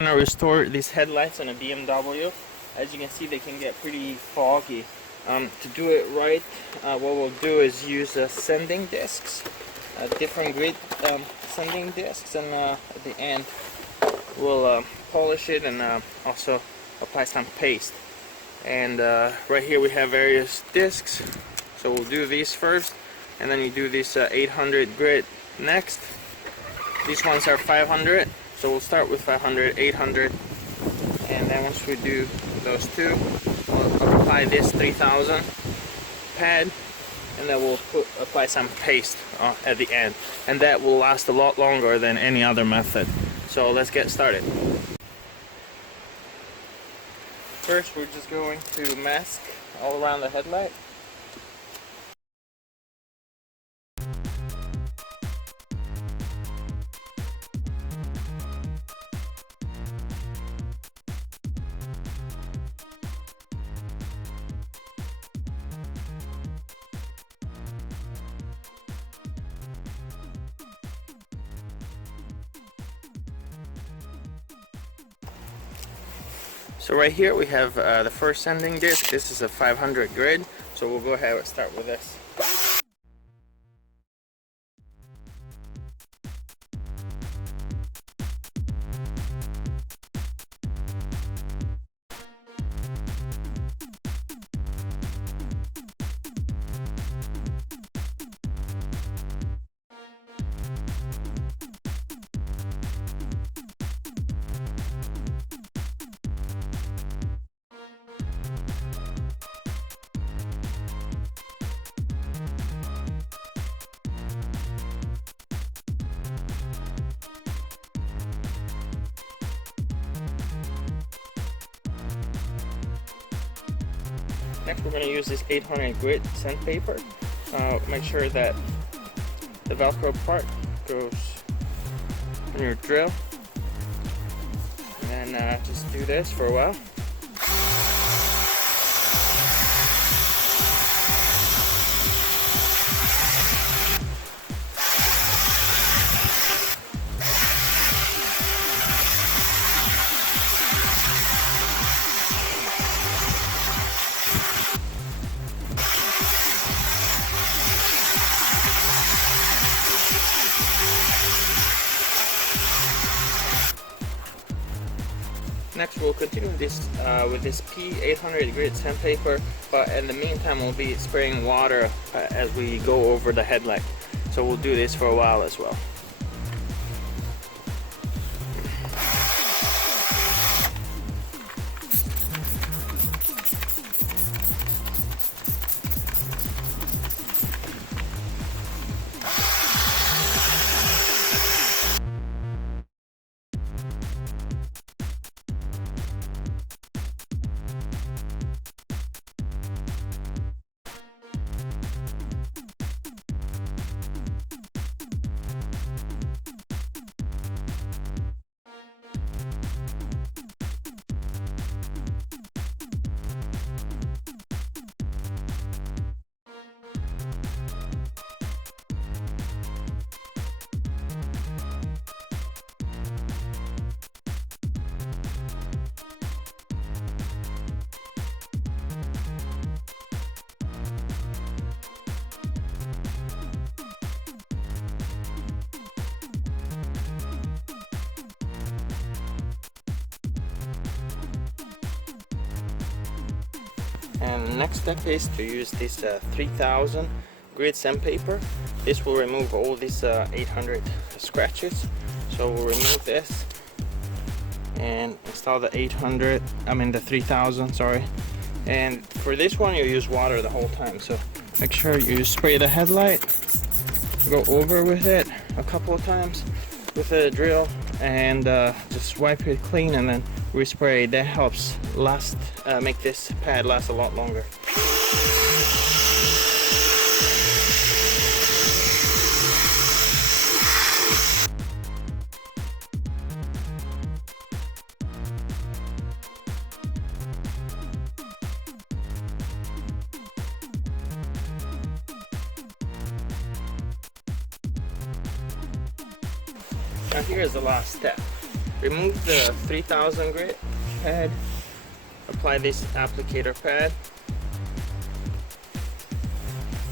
I'm gonna restore these headlights on a BMW. As you can see, they can get pretty foggy. To do it right, what we'll do is use sanding discs, different grit sanding discs, and at the end we'll polish it and also apply some paste. And right here we have various discs, so we'll do these first, and then you do this 800 grit next. These ones are 500. So we'll start with 500, 800, and then once we do those two, we'll apply this 3000 pad, and then we'll apply some paste at the end, and that will last a lot longer than any other method. So let's get started. First, we're just going to mask all around the headlight. So right here we have the first sanding disc. This is a 500 grit, so we'll go ahead and start with this. Next, we're going to use this 800 grit sandpaper. Make sure that the Velcro part goes on your drill, and then just do this for a while. Next, we'll continue this with this P800 grit sandpaper, but in the meantime we'll be spraying water as we go over the headlight. So we'll do this for a while as well. And the next step is to use this 3000 grit sandpaper. This will remove all these 800 scratches. So we'll remove this and install the 3000, sorry. And for this one you use water the whole time, so make sure you spray the headlight, go over with it a couple of times with a drill, and just wipe it clean and then respray. That helps make this pad last a lot longer. Now here is the last step. remove the 3000 grit pad, apply this applicator pad.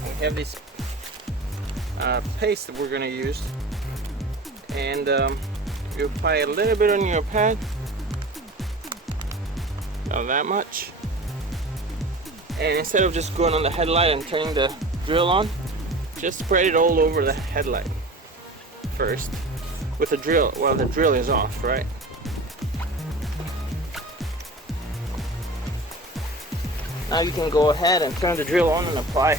We have this paste that we're going to use, and you apply a little bit on your pad, not that much, and instead of just going on the headlight and turning the drill on, just spread it all over the headlight first with the drill while the drill is off, right? Now you can go ahead and turn the drill on and apply.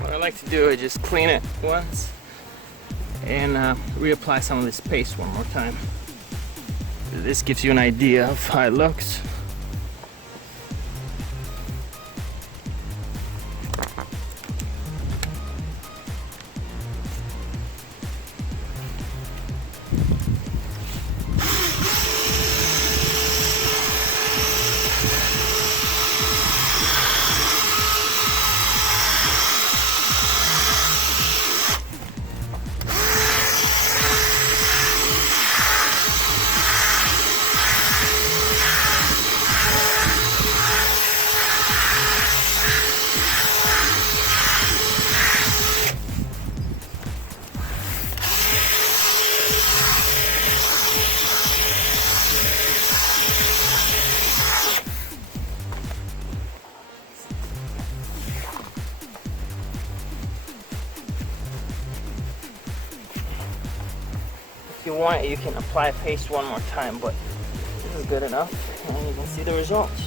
What I like to do is just clean it once and reapply some of this paste one more time. This gives you an idea of how it looks. If you want, you can apply paste one more time, but this is good enough, and you can see the results.